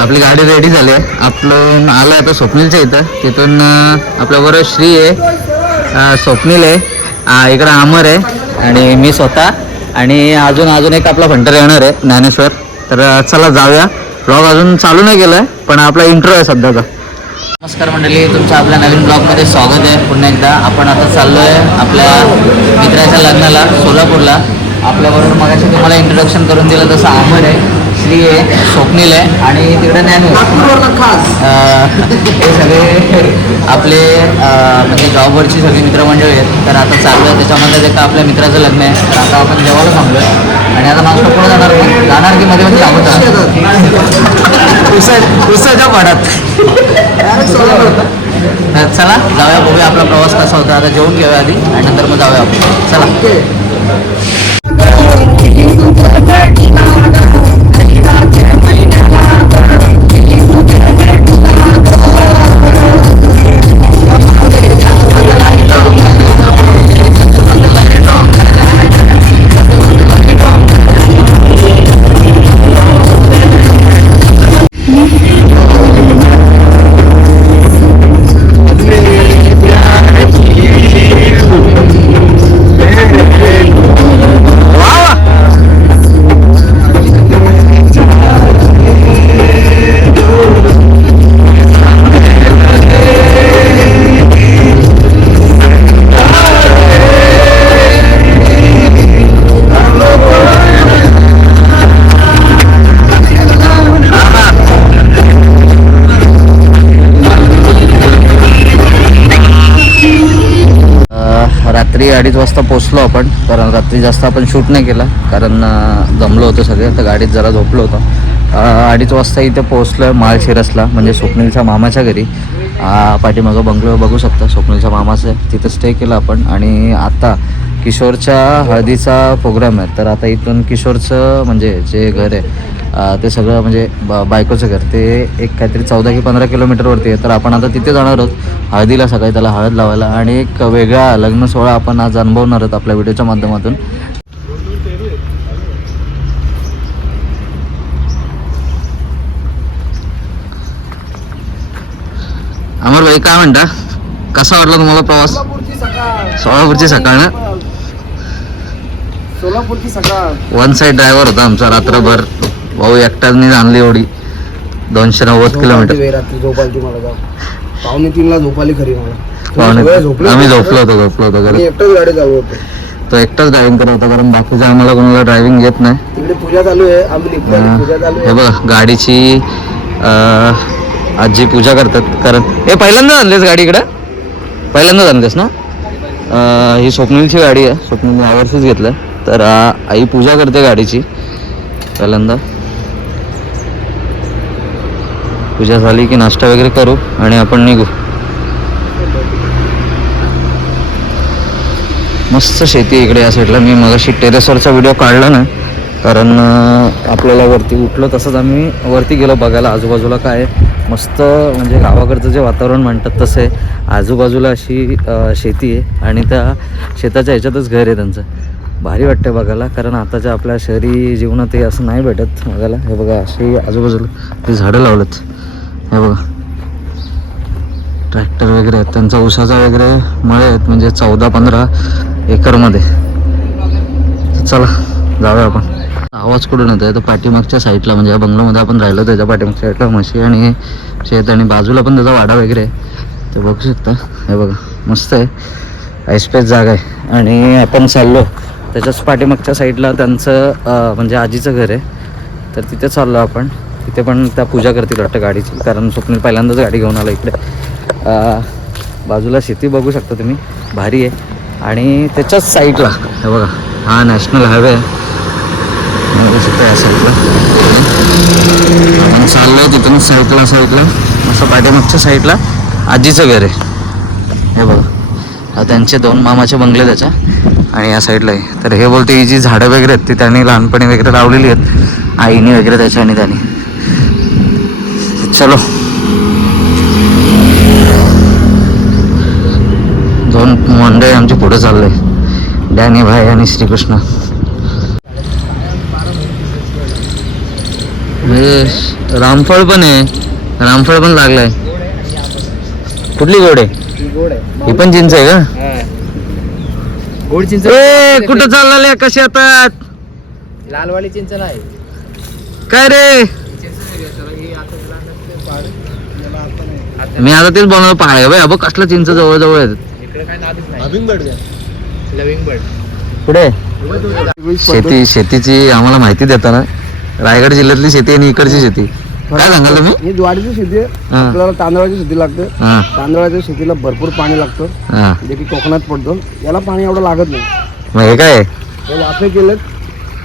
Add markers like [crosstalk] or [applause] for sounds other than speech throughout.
आपली गाडी रेडी झाली आहे. आपलं आलं आता स्वप्नीलच्या इथं. तिथून अं, आपल्याबरोबर श्री आहे. स्वप्नील आहे. इकडं अमर आहे. आणि मी स्वतः. आणि अजून अजून एक आपला फंटर येणार आहे ज्ञानेश्वर. तर चला जाऊया. ब्लॉग अजून चालू नाही केलं आहे पण आपला इंट्रो आहे सध्याचा. नमस्कार मंडळी तुमचं आपल्या नवीन ब्लॉगमध्ये स्वागत आहे. पुन्हा एकदा आपण आता चाललो आहे आपल्या मित्राच्या लग्नाला सोलापूरला. आपल्याबरोबर मगाशी तुम्हाला इंट्रोडक्शन करून दिलं तसं अमर आहे श्री आहे स्वप्नील आहे आणि तिकडे ज्ञानू हे सगळे आपले म्हणजे जॉबवरची सगळी मित्रमंडळी आहेत. तर आता चाललं आहे त्याच्यामध्ये एका आपल्या मित्राचं लग्न आहे. तर आता आपण जेवायला थांबलो आहे आणि आता माणसं पुढे जाणार जाणार की मध्ये मध्ये थांबवतात पाडात. तर चला जाऊया बघूया आपला प्रवास कसा होता. आता जेवून घेऊया आधी आणि नंतर मग जाऊया आपण. चला. रात्री अडीच वाजता पोचलो आपण कारण रात्री जास्त आपण शूट नाही केला कारण जमलो होतं होतो सगळे तर गाडीत जरा झोपलो होतो. अडीच वाजता इथे पोचलो आहे माळशिरसला म्हणजे स्वप्नीलच्या मामाच्या घरी. पाठीमागं बंगलो बघू शकता स्वप्नीलच्या मामाचं आहे तिथं स्टे केलं आपण. आणि आता किशोरच्या हळदीचा प्रोग्राम आहे तर आता इथून किशोरचं म्हणजे जे घर आहे ते सगळं म्हणजे ब बायकोचं घर ते एक काहीतरी चौदा की पंधरा किलोमीटरवरती आहे. तर आपण आता तिथे जाणार आहोत हळदीला सकाळी त्याला हळद लावायला आणि एक वेगळा लग्न सोहळा आपण आज अनुभवणार आहोत आपल्या व्हिडिओच्या माध्यमातून. अमर भाई काय म्हणता? कसा वाटला तुम्हाला प्रवास? सोलापूरची सकाळ सोलापूरची सकाळ ना? सोलापूरची सकाळ. वन साईड ड्रायव्हर होता आमचा रात्रभर. भाऊ एकटाच आणली एवढी. दोनशे नव्वद किलोमीटर. झोपालती रात्री झोपालती मला जाऊ. पावणे तीनला झोपाली खरी मला. पाहुणे सगळे झोपले आम्ही. झोपलो होतो झोपलो होतो मी घरी एकटाच गाडी चालू होतो. तो एकटाच ड्रायव्हिंग करत होता कारण बाकीचं आम्हाला कोणाला ड्रायव्हिंग येत नाही. तिकडे पूजा चालू आहे. आम्ही निघतो हा. पूजा चालू हे आहे बघा गाडीची अं, आजी पूजा करतात कारण हे पहिल्यांदा आणलेस गाडी इकडं? पहिल्यांदाच आणलेस ना? अं, ही स्वप्नीलची गाडी आहे. स्वप्नील यावर्षीच घेतलं. तर अं, आई पूजा करते गाडीची. पहिल्यांदा. पूजा झाली की नाश्ता वगैरे करू आणि आपण निघू. मस्त शेती आहे इकडे या साईडला मी मगाशी टेरेसवरचा व्हिडिओ काढला ना कारण आपल्याला वरती उठलो तसंच आम्ही वरती गेलो बघायला. आजूबाजूला काय मस्त म्हणजे गावाकडचं जे वातावरण म्हणतात तसं आहे. आजूबाजूला अशी शेती आहे आणि त्या शेताच्या ह्याच्यातच घर आहे त्यांचं. भारी वाटतं बघायला. कारण आताच्या आपल्या शहरी जीवनात हे असं नाही भेटत बघायला. हे बघा अशी आजूबाजूला ते झाडं लावलंच हे बघा. ट्रॅक्टर वगैरे आहेत. त्यांचा उसाचा वगैरे मळे आहेत. म्हणजे चौदा पंधरा एकरमध्ये. चला जाऊया आपण. आवाज कुठून येतो तर पाठीमागच्या साईडला. म्हणजे या बंगलोमध्ये आपण राहिलो त्याच्या पाठीमागच्या साईडला. म्हशी आणि शेत आणि बाजूला पण त्याचा वाडा वगैरे आहे. ते बघू शकता. हे बघा मस्त आहे. ऐसपेस जागा आहे. आणि आपण चाललो. त्याच्याच पाठीमागच्या साईडला त्यांचं म्हणजे आजीचं घर आहे. तर तिथे चाललो आपण. तिथे पण त्या पूजा करतील वाटतं गाडीची कारण स्वप्नील पहिल्यांदाच गाडी घेऊन आला इकडे. बाजूला शेती बघू शकता तुम्ही. भारी आहे. आणि त्याच्याच साईडला हे बघा हा नॅशनल हायवे आहे. बघू शकता या साईडला. आपण चाललो आहे तिथून साईडला साईडला. असं पाठीमागच्या साईडला आजीचं घर आहे. हे बघा. त्यांचे दोन मामाचे बंगले त्याच्या. आणि या साईडला आहे. तर हे बोलते ही जी झाडं वगैरे आहेत ती त्यांनी लहानपणी वगैरे लावलेली आहेत. आईने वगैरे त्याच्या आणि त्याने. चलो. दोन मंडळी आमचे पुढे चालले डॅनी भाई आणि श्रीकृष्ण. रामफळ पण आहे. रामफळ पण लागलाय. कुठली गोड आहे? गोड आहे ही पण चिंच आहे का? गोड चिंच ए कुठं येतात? लालवाली चिंच नाही काय रे? मी आता तेच बनवलं पाहाय बाय अबो कसलं चिंच जवळ जवळ आहेत इकडे काय नादीच नाही. लविंग बर्ड पुढे शेती शेतीची आम्हाला माहिती देताना रायगड जिल्ह्यातली शेती आणि इकडची शेती. काय सांगाल तुम्ही? ही ज्वारीची शेती आहे. हा. आपल्याला तांदळाची शेती लागते. हा. तांदळाच्या शेतीला भरपूर पाणी लागतं. हा. जे की कोकणात पडतो. याला पाणी एवढं लागत नाही. मग हे काय? हे वाफे केलेत.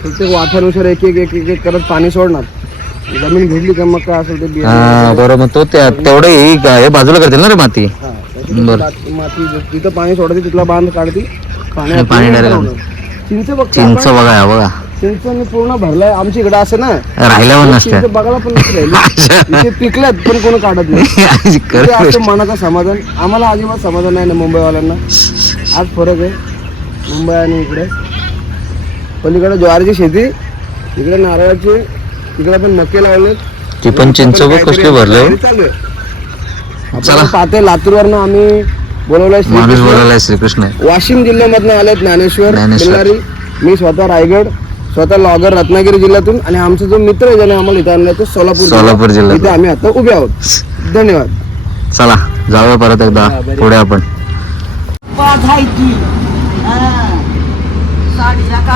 प्रत्येक वाफ्यानुसार एक एक एक एक एक करत पाणी सोडणार. जमीन घेतली का मग काय असेल ते बियाणं हा. बरोबर मग तो त्या तेवढे ही गा- हे बाजूला करतील ना रे माती? हा, त्याची बरं. माती- माती जिथं पाणी सोडते तिथला बांध काढते. पाणी पाणी direct. चिंच बघतो चिंच बघा बघा. मी पूर्ण भरलाय. आमच्या इकडे असं ना राहिल्या पण नसत्या. चिंच बघायला पण नसते राहिली. इथे पिकल्यात पण कोणी काढत नाही. [laughs] खरं ते गोष्ट. असं मनाचं समाधान आम्हाला अजिबात समाधान नाही ना मुंबईवाल्यांना. आज फरक आहे. मुंबई आणि इकडे. पलीकडे ज्वारीची शेती इकडे नारळाची इकडे पण मके लावले ती पण चिंच बघ कसली भरले चला पाहते लातूरवरनं आम्ही बोलवलंय माणूस श्रीकृष्ण. बोलायला श्रीकृष्ण. वाशिम जिल्ह्यामधनं आले ज्ञानेश्वर ज्ञानेश्वर. बिल्लारी. मी स्वतः रायगड. स्वतः लॉगर रत्नागिरी जिल्ह्यातून आणि आमचा जो मित्र आहे ज्याने आम्हाला इथं आणलं तो सोलापूर सोलापूर जिल्ह्यातून. इथे आम्ही आता उभे आहोत. धन्यवाद. चला जाऊया परत एकदा. पुढे आपण.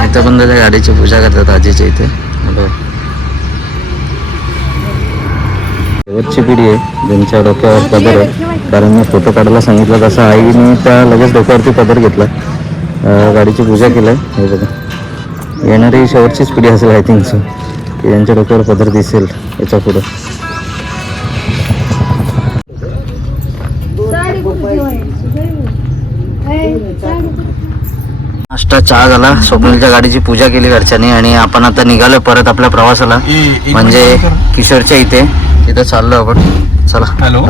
इथं पण त्याच्या गाडीची पूजा करतात आजीच्या इथे. हे. शेवटची पिढी आहे. ज्यांच्या डोक्यावर पदर आहे. कारण मी फोटो काढायला सांगितलं तसं आईने त्या लगेच डोक्यावरती पदर घेतला. गाडीची पूजा केलं हे बघा. येणारी शेवटचीच पिढी असेल आय थिंक सो की यांच्या डोक्यावर पदर दिसेल याच्या पुढं. नाश्ता चहा झाला. स्वप्नीलच्या गाडीची पूजा केली घरच्यांनी आणि आपण आता निघालोय परत आपल्या प्रवासाला. म्हणजे किशोरच्या इथे. तिथं चाललो आपण. चला. हॅलो.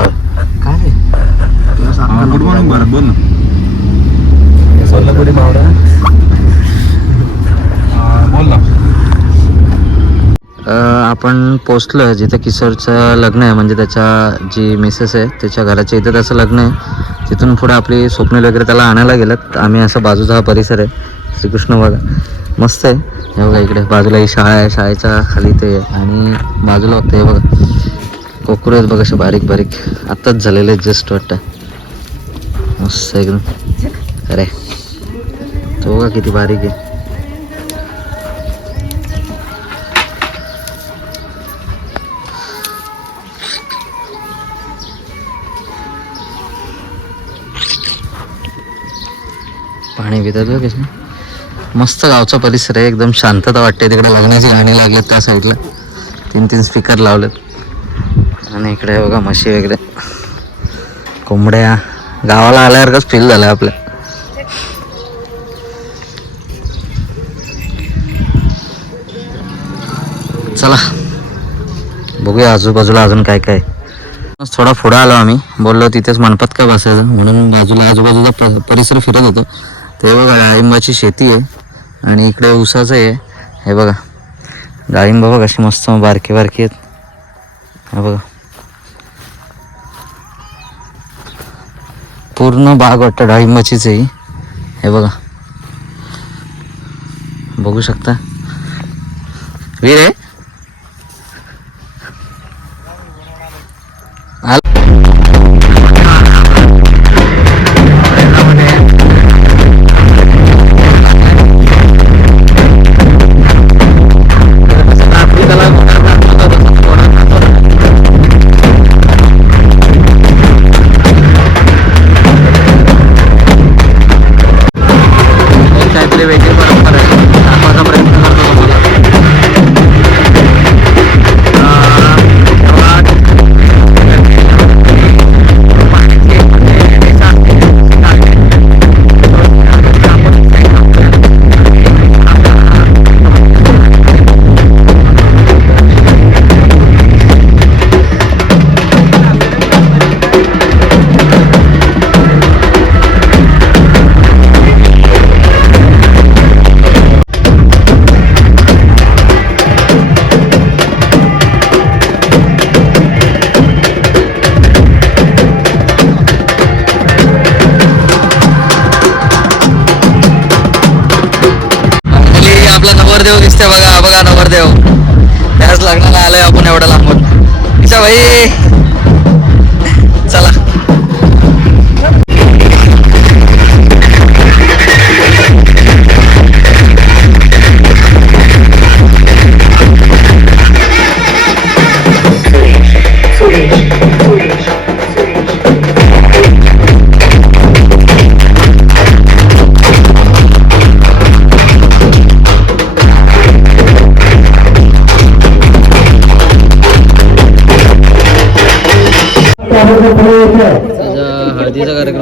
काय रे? गुड मॉर्निंग भारत बोल ना. सोलापुरी मावडा बोल ना अं, आपण पोचलो जिथं किशोरचं लग्न आहे म्हणजे त्याच्या जी मिसेस आहे त्याच्या घराच्या इथं त्याचं लग्न आहे. तिथून पुढे आपली स्वप्नील वगैरे त्याला आणायला गेलं आम्ही असं बाजूचा हा परिसर आहे. श्रीकृष्ण बघा. मस्त आहे. हे बघा इकडे. बाजूला ही शाळा आहे. शाळेच्या खाली ते आहे. आणि बाजूला बघतं हे बघा. कोकरू आहेत बघा असे बारीक बारीक. आत्ताच झालेले जस्ट वाटतं. मस्त एकदम. अरे. तो बघा किती बारीक आहे. गाणी घेतात बघ मस्त गावचा परिसर आहे. एकदम शांतता वाटते. तिकडे लग्नाची गाणी लागलेत त्या साईडला. तीन तीन स्पीकर लावलेत. आणि इकडे बघा म्हशी वगैरे. कोंबड्या. गावाला आल्यासारखंच फील झालं आपल्या चला. बघूया आजूबाजूला अजून काय काय. थोडा पुढं आलो आम्ही. बोललो तिथेच मनपत का बसायचं? म्हणून बाजूला आजूबाजूचा परिसर फिरत होतो. ते बघा डाळिंबाची शेती आहे आणि इकडे ऊसाचं आहे. हे बघा डाळिंब बघा अशी मस्त बारकी बारकी आहेत. हे बघा. पूर्ण बाग वाटतं डाळिंबाचीच आहे हे. बघा. बघू शकता. वीर आहे?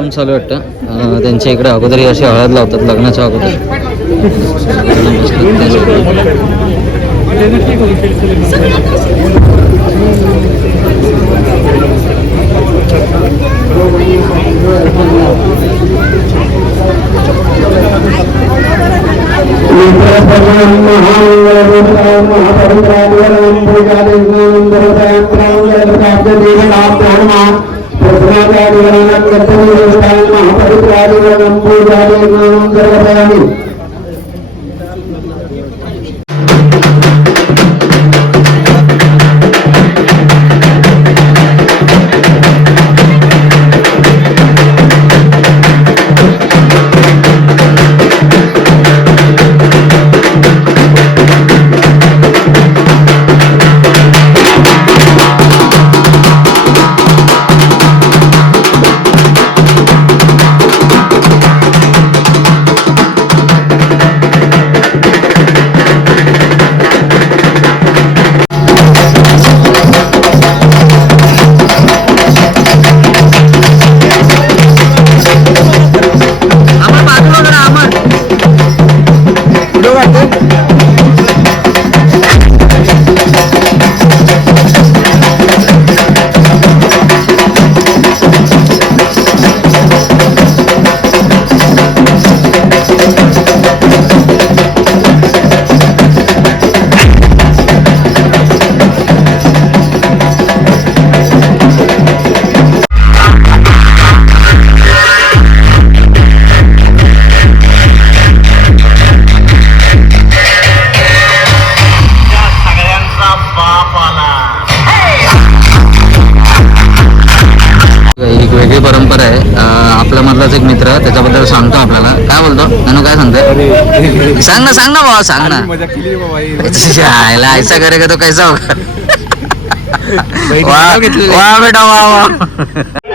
काम चालू वाटतं. त्यांच्या इकडे अगोदर असे हळद लावतात लग्नाच्या अगोदर. മഹാപരിപ്രാജകരണം കെട്ടൂരാജകരണം പൂജാജകരണം सांग ना भाऊ सांग ना. मजा ऐसा [laughs] करेगा तो कैसा होगा? वाह बेटा वाह वाह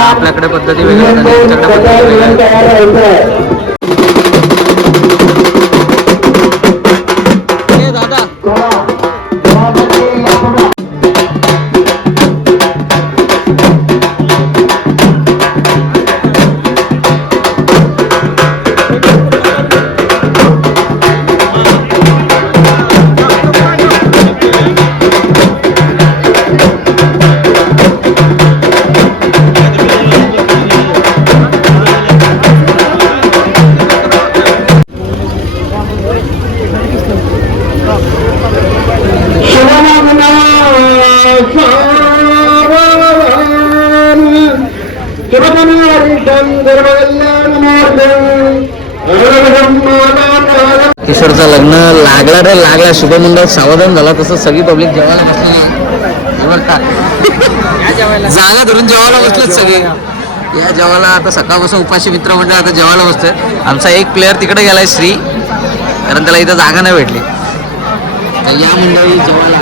आपल्याकडे पद्धती वेगळ्या त्यांच्याकडे पद्धती वेगळ्या लागला. लागला शुभमंडळ सावधान झाला. तसं सगळी पब्लिक जेवायला बसलेली हे का? जागा धरून जेवायला बसलेत सगळे. या जेवायला आता सकाळपासून उपाशी मित्रमंडळ आता जेवायला बसतोय. आमचा एक प्लेअर तिकडे गेलाय श्री. कारण त्याला इथं जागा नाही भेटली. तर या मंडळी जेवायला.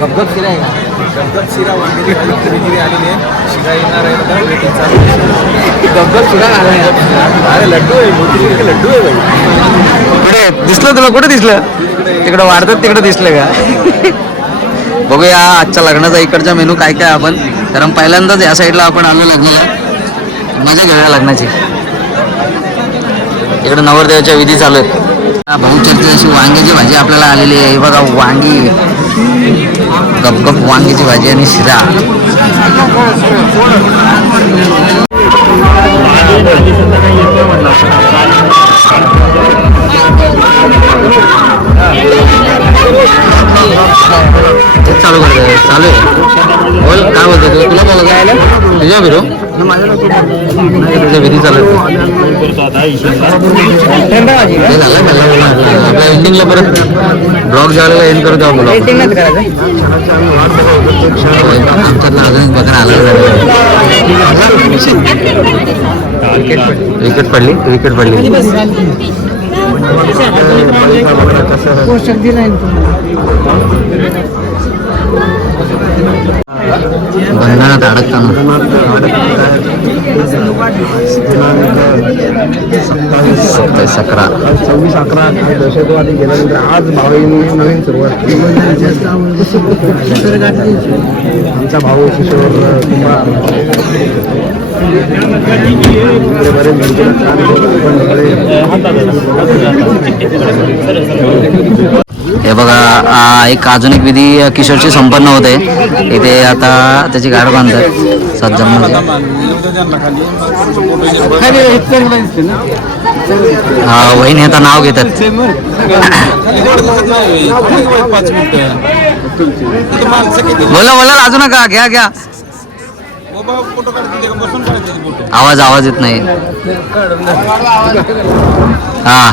गपगप केलाय का? गपगप शिरा वांगेली वांगी खरेदी आलेली आहे. शिरा येणार आहे आता वेटिंग चालू आहे. गपगप शिरा अरे लड्डू आहे मोती लड्डू आहे भाई. कुठे दिसलं तुला? कुठे दिसलं? तिकडं वाढतात तिकडे दिसलं का? बघूया आजच्या लग्नाचा इकडचा मेनू काय काय आपण. कारण पहिल्यांदाच या साईडला आपण आलो लग्नाला. मजा घेऊया लग्नाची. इकडे नवरदेवाच्या विधी चालू आहेत. बहुचर्चित अशी वांग्याची भाजी आपल्याला आलेली आहे. बघा वांगी. गपगप वांग्याची भाजी आणि शिरा तेच चालू कर चालू आहे बोल काय बोलतो तू तुला बोल काय आलं तुझ्या बिरो तुझ्या विधी चालू आहे. ते झालं त्याला आपल्या एंडिंगला परत ब्लॉग ज्यावेळेला एंड करू तेव्हा बोला आमच्यातला अजून एक बघा आलं विकेट पडली विकेट पडली. बंधनात सत्तावीस अकरा सव्वीस अकरा दहशतवादी गेल्यानंतर आज भावाईने नवीन सुरुवात आमचा भाऊ किशोर कुमार बरेच छान पण हे बघा एक अजून एक विधी किशोरची संपन्न होते. इथे आता त्याची गाड बांधतात. सात जम हा वहिनी आता नाव घेतात. बोला बोला लाजू नका घ्या घ्या. आवाज आवाज येत नाही. हा.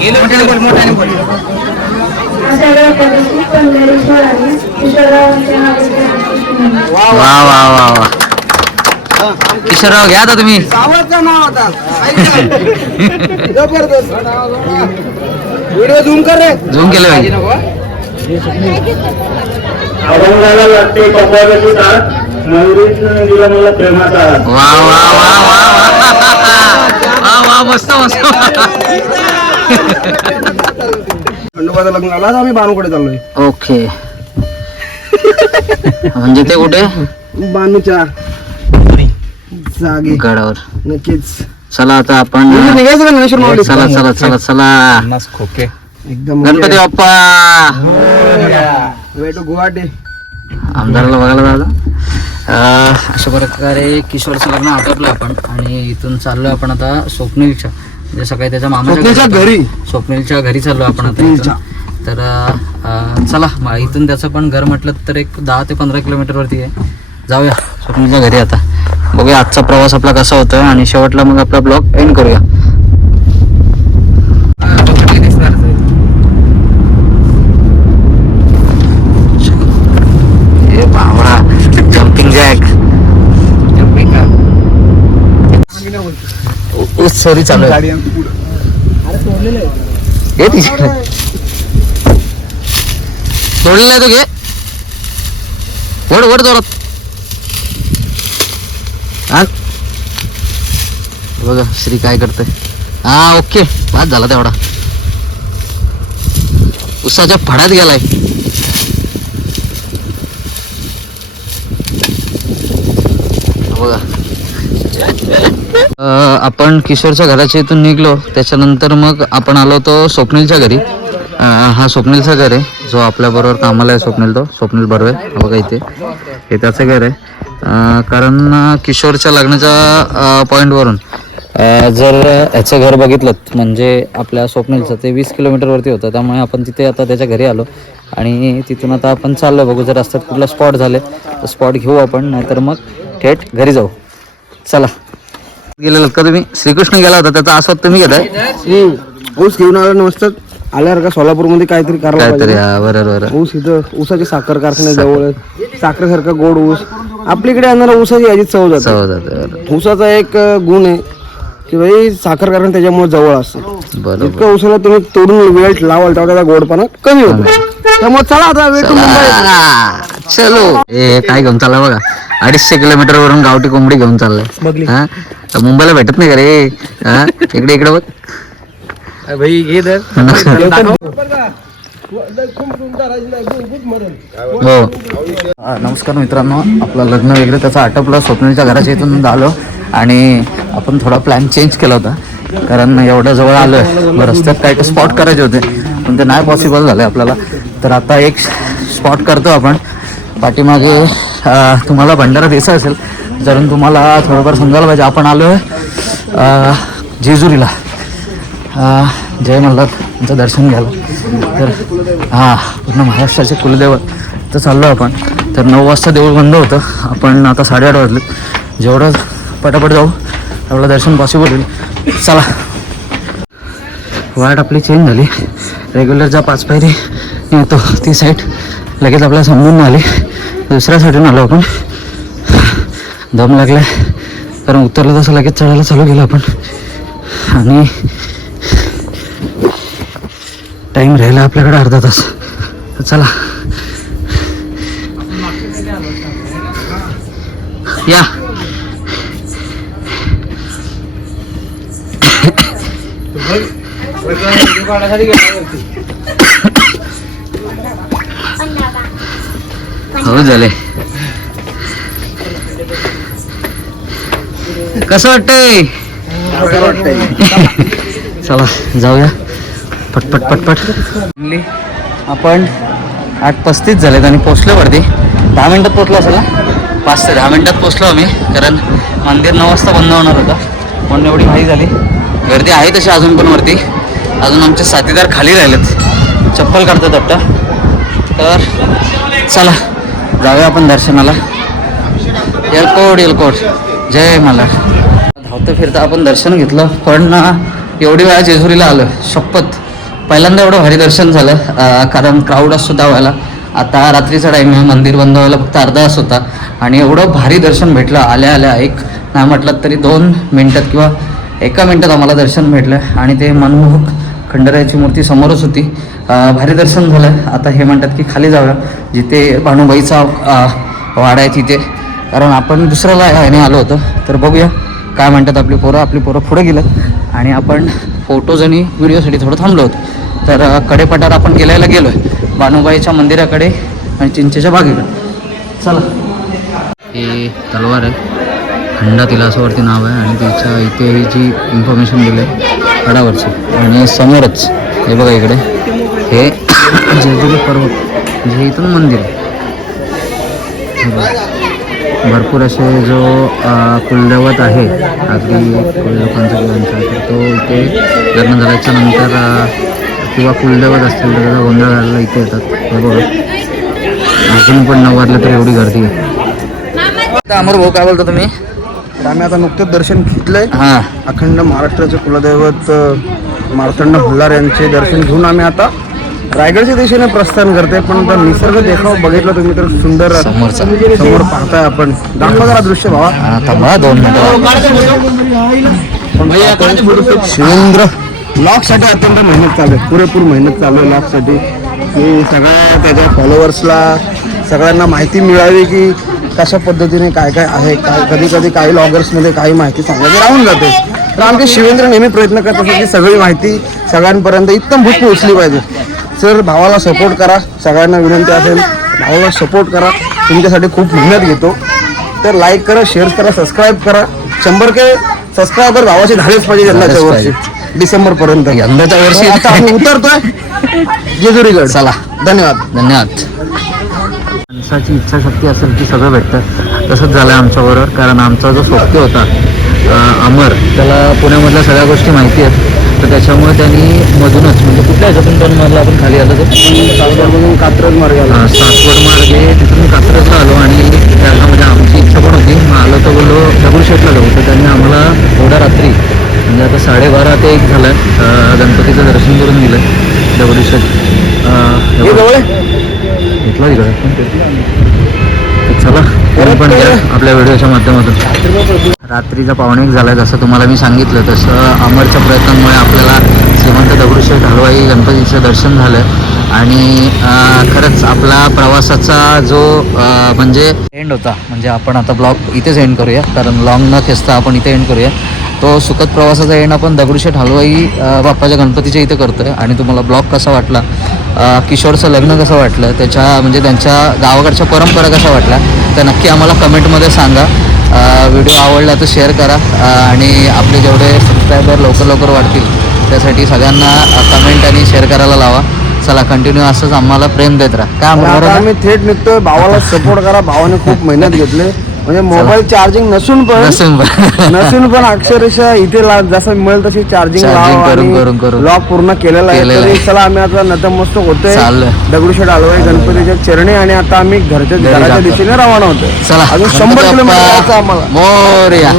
बोला वा वा वा वा किशोरराव घ्या आता तुम्ही सावरचं नाव आता जबरदस्त व्हिडिओ झूम कर रे झूम केलं पाहिजे अभंगाला लागते कपाळाची तार नवरीतनं दिला मला प्रेमाचा हात. वा वा वा वा वा वा वा मस्त मस्त खंडोबाचं लग्न झालं. आम्ही बानूकडे चाललोय. ओके. म्हणजे ते कुठे? बानूच्या जागे. गडावर. नक्कीच. चला आता आपण इकडे निघायचं का ज्ञानेश्वर माऊली? चला चला चला चला पन्नास खोके. एकदम गणपती बाप्पा! Way to Guwahati. आमदाराला बघायला झालं अं, अशा प्रकारे किशोरचं लग्न आटोपलं आपण आणि इथून चाललोय आपण आता स्वप्नीलच्या म्हणजे सकाळी त्याच्या मामाच्या स्वप्नीलच्या घरी. स्वप्नीलच्या घरी चाललो आपण आता. तर चला इथून त्याचं पण घर म्हटलं तर एक दहा ते पंधरा किलोमीटरवरती आहे. जाऊया स्वप्नीच्या घरी आता. बघूया आजचा प्रवास आपला कसा होतोय आणि शेवटला मग आपला ब्लॉग एंड करूया. सॉरी चालू आहे. घे तिच्याकडे सोडलेलं आहे तो घे. ओढ ओढ जोरात. आण. बघा श्री काय करतोय. हा ओके. बाद झाला तेवढा. उसाच्या फडात गेलाय बघा अ, आपण किशोरच्या घराच्या इथून निघलो. त्याच्यानंतर मग आपण आलो होतो स्वप्नीलच्या घरी. हा स्वप्नीलचा घर आहे. जो आपल्याबरोबर कामाला आहे स्वप्नील तो. स्वप्नील बर्वे. हा बघा इथे. हे त्याचं घर आहे. कारण किशोरच्या लग्नाच्या पॉईंटवरून जर ह्याचं घर बघितलं म्हणजे आपल्या स्वप्नीलचं ते वीस किलोमीटरवरती होतं. त्यामुळे आपण तिथे आता त्याच्या घरी आलो. आणि तिथून आता आपण चाललो बघू जर रस्त्यात कुठला स्पॉट झाले तर स्पॉट घेऊ आपण. नाहीतर मग थेट घरी जाऊ. चला. गेलेलो का तुम्ही? श्रीकृष्ण गेला होता त्याचा आस्वाद तुम्ही घेताय. ऊस घेऊन आला मस्त आल्यावर का सोलापूरमध्ये काहीतरी करायला काहीतरी पाहिजे हा, बरं बरं ऊस इथं ऊसाचे साखर कारखाने जवळ आहे. साखरेसारखा गोड ऊस. आपल्याकडे येणारा ऊसाची याची चव जाते. चव जाते बरं ऊसाचा एक अं, गुण आहे की भाई साखर कारखाना त्याच्यामुळे जवळ असते. बरोबर. इतकं ऊसाला तुम्ही तोडून वेळ लावाल तेव्हा त्याचा गोडपणा कमी होतो. त्यामुळे चला आता वेळ to मुंबई चला, चलो. ए काय घेऊन चालला बघा. अडीचशे किलोमीटर वरून गावठी कोंबडी घेऊन चाललाय. हा? मुंबईला भेटत नाही का रे? हा? इकडे इकडे बघ. भाई घे तर [laughs] हो. नमस्कार मित्रांनो. आपलं लग्न वगैरे त्याचं आटपलं स्वप्नीलच्या घराच्या इथून आलो आणि आपण थोडा प्लॅन चेंज केला होता. कारण एवढं जवळ आलं मग रस्त्यात काय काय स्पॉट करायचे होते. पण ते नाही पॉसिबल झालं आपल्याला. तर आता एक स्पॉट करतो आपण. पाठीमागे अं, तुम्हाला भंडारा दिसा असेल. जर तुम्हाला थोडंफार समजायला पाहिजे. आपण आलो आहे जेजुरीला. जय मल्हार यांचं दर्शन घ्यायला. तर हां पूर्ण महाराष्ट्राचे कुलदैवत. तर चाललो आपण. तर नऊ वाजता देऊळ बंद होतं. आपण आता साडेआठ वाजले जेवढं पटापट जाऊ तेवढं दर्शन पॉसिबल होईल. चला. वाट आपली चेंज झाली. रेग्युलरचा पाच पायरी येतो ती साईड लगेच आपल्याला समजून आली. दुसऱ्या साईडून आलो आपण. दम लागला कारण उतरलं तसं लगेच चढायला चालू केलं आपण. आणि टाईम राहिला आपल्याकडे अर्धा तास. तर चला. या. [coughs] हो झाले. कसं वाटतंय? [laughs] चला जाऊया. पटपट पटपट. आपण आठ पस्तीस झालेत आणि पोचलो वरती. दहा मिनिटात पोचलो असेल ना? पाच ते दहा मिनिटात पोचलो आम्ही कारण मंदिर नऊ वाजता बंद होणार होतं. म्हणून एवढी माहिती झाली? गर्दी आहे तशी अजून पण वरती. अजून आमचे साथीदार खाली राहिलेत. चप्पल काढतात वाटतं तर चला जाऊया आपण दर्शनाला. एलकोट एलकोट जय मला. धावतं फिरता आपण दर्शन घेतलं पण ना एवढी वेळा जेजुरीला आलं शपथ. पहिल्यांदा एवढं भारी दर्शन झालं कारण क्राऊड असतो त्यावेळेला आता रात्रीचा टाईम आहे मंदिर बंद व्हायला फक्त अर्धा तास होता. आणि एवढं भारी दर्शन भेटलं आल्या आल्या एक नाही म्हटलं तरी दोन मिनटात किंवा एका मिनटात आम्हाला दर्शन भेटलं. आणि ते मनमोहक खंडरायाची मूर्ती समोरच होती. भारी दर्शन झालं. आता हे म्हणतात की खाली जाऊया जिथे भानुबाईचा वाडा आहे तिथे. कारण आपण दुसऱ्याला ह्याने आलो होतो. तर बघूया काय म्हणतात आपली पोरं. आपली पोरं पुढे गेलं. आणि आपण फोटोज आणि व्हिडिओसाठी थोडं थांबलो होतो. तर कडेपठार आपण गेल्याला गेलो आहे बानुबाईच्या मंदिराकडे आणि चिंचेच्या बागेकडे. चला. ही तलवार आहे. खंडा तिला असं वरती नाव आहे आणि तिच्या इथे ही जी इन्फॉर्मेशन दिली आहे कडावरची. आणि समोरच हे बघा इकडे. हे [coughs] जेजुरी पर्वत म्हणजे इथून मंदिर आहे. भरपूर असे जो कुलदैवत आहे आगरी कुल लोकांचा किंवा आमचा, तर तो इथे लग्न झाल्याच्यानंतर किंवा कुलदैवत असतील तर त्याचा गोंधळ घालायला इथे येतात. हे बघा. अजून पण नवारलं तर एवढी गर्दी आहे. अमर भाऊ काय बोलता तुम्ही? आम्ही आता नुकतंच दर्शन घेतलंय. हां. अखंड महाराष्ट्राचे कुलदैवत मार्तंड भल्लार यांचे दर्शन घेऊन आम्ही आता रायगडच्या दिशेने प्रस्थान करते पण आता निसर्ग देखाव बघितला तुम्ही तर सुंदर समोरचा. समोर पाहताय आपण. दाखवा जरा दृश्य भावा. हा, थांबा दोन मिनिटं. शिवेंद्र. लॉकसाठी अत्यंत मेहनत चालू आहे. पुरेपूर मेहनत चालू आहे लॉकसाठी की सगळ्या त्याच्या फॉलोअर्सला सगळ्यांना माहिती मिळावी की कशा पद्धतीने काय काय आहे काय कधी कधी काही लॉगर्समध्ये काही माहिती सांगायची राहून जाते. तर आमचे शिवेंद्र नेहमी प्रयत्न करत असतात की सगळी माहिती सगळ्यांपर्यंत उत्तम भूक पोहोचली पाहिजे. सर भावाला सपोर्ट करा. सगळ्यांना विनंती असेल. भावाला सपोर्ट करा. तुमच्यासाठी खूप मेहनत घेतो. तर लाईक करा शेअर करा सबस्क्राईब करा. शंभर के सबस्क्रायबर भावाचे झालेच पाहिजे यंदाच्या वर्षी. डिसेंबर पर्यंत. यंदाच्या वर्षी आता आम्ही उतरतोय. जेजुरीगड. चला. धन्यवाद. धन्यवाद. माणसाची इच्छाशक्ती असेल की सगळं भेटतं. तसंच झालं आमच्याबरोबर कारण आमचा जो सोबती होता अमर. त्याला पुण्यामधल्या सगळ्या गोष्टी माहिती आहेत. तर त्याच्यामुळे त्यांनी मधूनच म्हणजे कुठल्या ह्याच्यातून पण मधला आपण खाली आलो तर. सावरमधून कात्रज मार्गाला अं, सासवड मार्गे तिथून कात्रजला आलो आणि त्याला म्हणजे आमची इच्छा पण होती. मग आलो तर बोललो दगडूशेठला जाऊ. तर त्यांनी आम्हाला एवढ्या रात्री म्हणजे आता साडेबारा ते एक झालं गणपतीचं दर्शन करून दिलं दगडूशेठ? घेतला तिकडे तर चला तुम्ही पण घ्या आपल्या व्हिडिओच्या माध्यमातून. रात्रीचा एक झाला जसं तुम्हाला मी सांगितलं तसं अमरच्या प्रयत्नांमुळे आपल्याला श्रीमंत दगडूशेठ हलवाई गणपतीचं दर्शन झालं. आणि खरंच आपला प्रवासाचा जो म्हणजे एंड होता. म्हणजे आपण आता ब्लॉग इथेच एंड करूया कारण लॉंग न खेचता आपण इथे एंड करूया. तो सुखद प्रवासाचा एंड आपण दगडूशेठ हलवाई बाप्पाच्या गणपतीच्या इथे करतोय. आणि तुम्हाला ब्लॉग कसा वाटला? किशोरचं लग्न कसं वाटलं? त्याच्या म्हणजे त्यांच्या गावाकडच्या परंपरा कशा वाटल्या? तर नक्की आम्हाला कमेंटमध्ये सांगा. व्हिडिओ आवडला तर शेअर करा. आणि आपले जेवढे सबस्क्रायबर लवकर लवकर वाढतील त्यासाठी सगळ्यांना कमेंट आणि शेअर करायला लावा. चला कंटिन्यू असंच आम्हाला प्रेम देत राहा. काय? आम्ही थेट निघतोय. भावाला सपोर्ट करा. भावाने खूप मेहनत घेतले. म्हणजे मोबाईल चार्जिंग नसून पण नसेल बरं. [laughs] नसून पण अक्षरशः इथे जसं मिळेल तशी चार्जिंग करून- करून- करून. लॉक पूर्ण केलेला आहे. चला आम्ही आता नतमस्तक होतोय. दगडूशेठ आलोय गणपतीच्या चरणी आणि आता आम्ही घरच्या घरी घराच्या. दिशेने रवाना होतोय चला अजून शंभर किलोमीटर आम्हाला मोरया